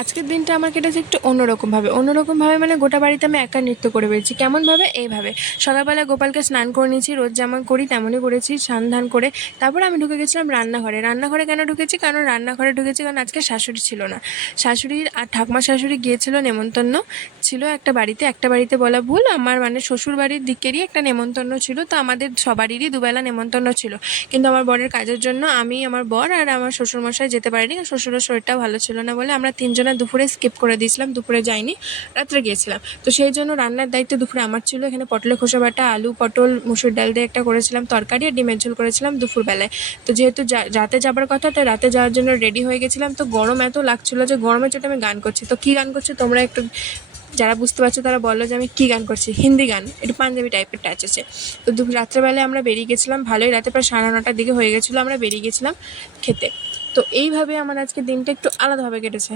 আজকের দিনটা আমার কেটেছে একটু অন্যরকমভাবে মানে গোটা বাড়িতে আমি একা নৃত্য করে বেরিয়েছি। কেমনভাবে? এইভাবে সকালবেলা গোপালকে স্নান করে নিয়েছি, রোজ যেমন করি তেমনই করেছি, স্নান ধান করে তারপরে আমি ঢুকে গেছিলাম রান্নাঘরে কেন ঢুকেছি? কারণ রান্নাঘরে ঢুকেছি কারণ আজকে শাশুড়ি ছিল না। শাশুড়ির আর ঠাকুমা শাশুড়ি গিয়েছিল নেমন্তন্ন ছিল একটা বাড়িতে বলা ভুল, আমার মানে শ্বশুর বাড়ির দিকেরই একটা নেমন্তন্ন ছিল। তো আমাদের সবারই দুবেলা নেমন্তন্ন ছিল, কিন্তু আমার বরের কাজের জন্য আমি, আমার বর আর আমার শ্বশুরমশাই যেতে পারিনি। শ্বশুরের শরীরটা ভালো ছিল না বলে আমরা তিনজনে দুপুরে স্কিপ করে দিয়েছিলাম, দুপুরে যাইনি, রাত্রে গিয়েছিলাম। তো সেই জন্য রান্নার দায়িত্ব দুপুরে আমার ছিল। এখানে পটলের খোসা বাটা, আলু পটল মুসুর ডাল দিয়ে একটা করেছিলাম তরকারি, আর ডিমের ঝোল করেছিলাম দুপুরবেলায়। তো যেহেতু রাতে যাবার কথা, তাই রাতে যাওয়ার জন্য রেডি হয়ে গেছিলাম। তো গরম এত লাগছিল যে গরমের চোটে আমি গান করছি। তো কী গান করছি তোমরা একটু যারা বুঝতে পারছো তারা বলো যে আমি কী গান করছি। হিন্দি গান, একটু পাঞ্জাবি টাইপের টাচ আছে। তো রাত্রেবেলায় আমরা বেরিয়ে গেছিলাম, ভালোই রাতে প্রায় 9:30টার দিকে হয়ে গেছিলো, আমরা বেরিয়ে গেছিলাম খেতে। তো এইভাবে আমার আজকে দিনটা একটু আলাদাভাবে কেটেছে।